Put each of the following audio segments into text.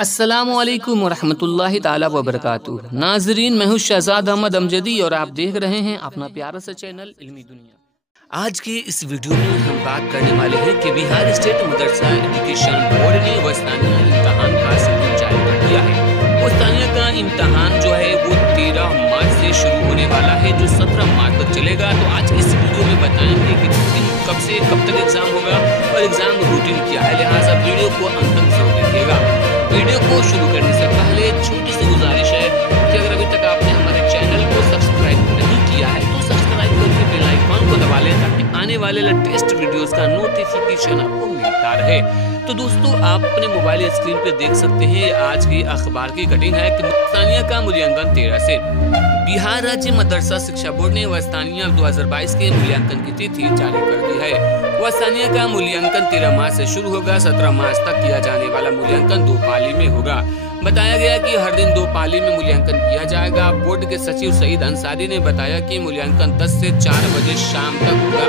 अस्सलामुअलैकुम वरहमतुल्लाहि ताला वबरकातुहू। नाजरीन, मैं हूँ शहजाद अहमद अमजदी और आप देख रहे हैं अपना प्यारा सा चैनल इल्मी दुनिया। आज की इस वीडियो में हम बात करने वाले हैं कि बिहार स्टेट मदरसा एजुकेशन बोर्ड ने वस्तानिया इम्तहान का शेड्यूल जारी कर दिया है। वस्तानिया का इम्तहान जो है वो 13 मार्च से शुरू होने वाला है, जो 17 मार्च तक चलेगा। तो आज इस वीडियो में बताएंगे कि कब से कब तक एग्जाम होगा और एग्जाम रूटीन क्या है, लिहाजा वीडियो को अंत तक जरूर देखिएगा। वीडियो को शुरू करने से पहले छोटी सी गुजारिश है कि अगर अभी तक आपने हमारे चैनल को सब्सक्राइब नहीं किया है तो सब्सक्राइब करके बेल आइकन को दबा लें ताकि आने वाले लेटेस्ट वीडियोस का नोटिफिकेशन आपको मिलता रहे। तो दोस्तों, आप अपने मोबाइल स्क्रीन पे देख सकते हैं आज की अखबार की कटिंग है कि वस्तानिया का मूल्यांकन 13 से। बिहार राज्य मदरसा शिक्षा बोर्ड ने वस्तानिया 2022 के मूल्यांकन की तिथि जारी कर दी है। वस्तानिया का मूल्यांकन 13 मार्च से शुरू होगा। 17 मार्च तक किया जाने वाला मूल्यांकन 2 पाली में होगा। बताया गया कि हर दिन 2 पाली में मूल्यांकन किया जाएगा। बोर्ड के सचिव सईद अंसारी ने बताया कि मूल्यांकन 10 से 4 बजे शाम तक होगा।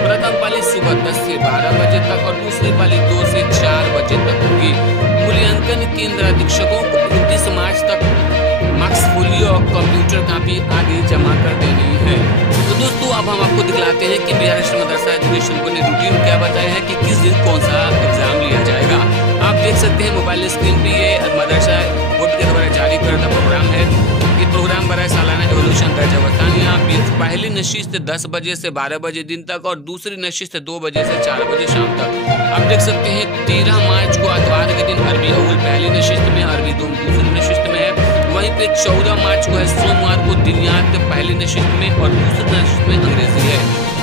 प्रथम पाली सुबह 10 से 12 बजे तक और दूसरी पाली 2 से 4 बजे तक होगी। मूल्यांकन केंद्र अधीक्षकों को 29 मार्च तक मार्क्स फोलियो और कंप्यूटर कापी आदि जमा कर देनी है। तो दोस्तों, अब हम आपको दिखलाते हैं कि बिहार स्टेट मदरसा एजुकेशन बोर्ड ने रूटीन क्या बताया है कि किस दिन कौन सा एग्जाम लिया जाएगा। आप देख सकते हैं मोबाइल स्क्रीन पे ये मदरसा बोर्ड के द्वारा जारी करता प्रोग्राम है। ये प्रोग्राम बड़ा सालाना एवोल्यूशन दर्जा वस्तानिया पहली नशिस्त 10 बजे से 12 बजे दिन तक और दूसरी नशिस्त 2 बजे से 4 बजे शाम तक। आप देख सकते हैं 13 मार्च को आतवार के दिन अरबी अव्वल पहली नशिस्त में, अरबी दूसरी नशिस्त में है। वहीं पे 14 मार्च को है सोमवार को दिनियात पहली नशिस्त में और दूसरी नशिस्त में अंग्रेजी है।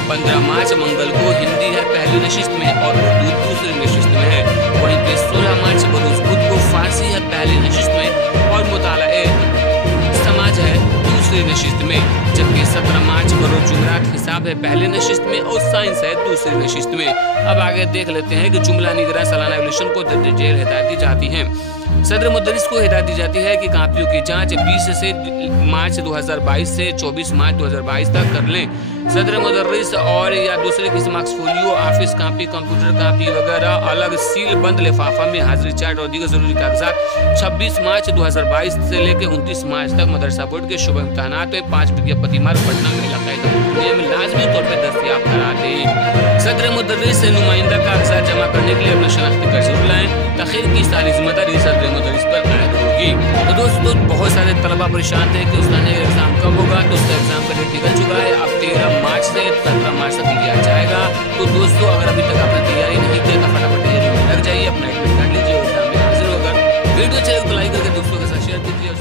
15 मार्च मंगल को हिंदी है पहली नशिस्त में और उर्दू दूसरी नशिस्त में है। वहीं पे 16 मार्च बरोज बुध को फारसी है पहली नशिस्त में और मुताला समाज है दूसरी नशिस्त में। जबकि 17 मार्च बरोज जुमरात हिसाब है पहले नशिस्त में और साइंस है दूसरी नशिस्त में। अब आगे देख लेते हैं कि जुमला निगरान सालाना एवोल्यूशन को डिटेल हिदायत दी जाती है। सदर मुदरिस को हिदायत दी जाती है कि कापियों की जांच 20 से मार्च 2022 से 24 मार्च 2022 तक कर लें। सदर मुदरिस और या दूसरे किसी marks folio, office copy, computer copy वगैरह अलग सील बंद लिफाफा में हाजिरी चार्ट और दीगर जरूरी कागजात 26 मार्च 2022 से लेकर 29 मार्च तक मदरसा बोर्ड के शुभ इम्तहानात में 5 विज्ञप्ति मार्ग पटना में में लाजमी तौर पर दस्तयाब करा दें। सदर मुदरिस से नुमाइंदा कागजात जमा करने के लिए अपना शनाख्ती कार्ड जरूर लाएं। तखीर की सारी जिम्मेदारी सदर मुदरिस पर आयद होगी। तो दोस्तों, बहुत सारे तलबा परेशान थे कि उसका एग्जाम कब होगा, तो उसका एग्जाम का डेट निकल चुका है। अब 13 मार्च से 17 मार्च तक लिया जाएगा। तो दोस्तों, अगर अभी तक आपने तैयारी नहीं की तो फटाफट तैयारी में लग जाइए, अपना एडमिट कार्ड लीजिए, एग्जाम में हाजिर होकर वीडियो चले तो लाइक करके दोस्तों के साथ शेयर कीजिए और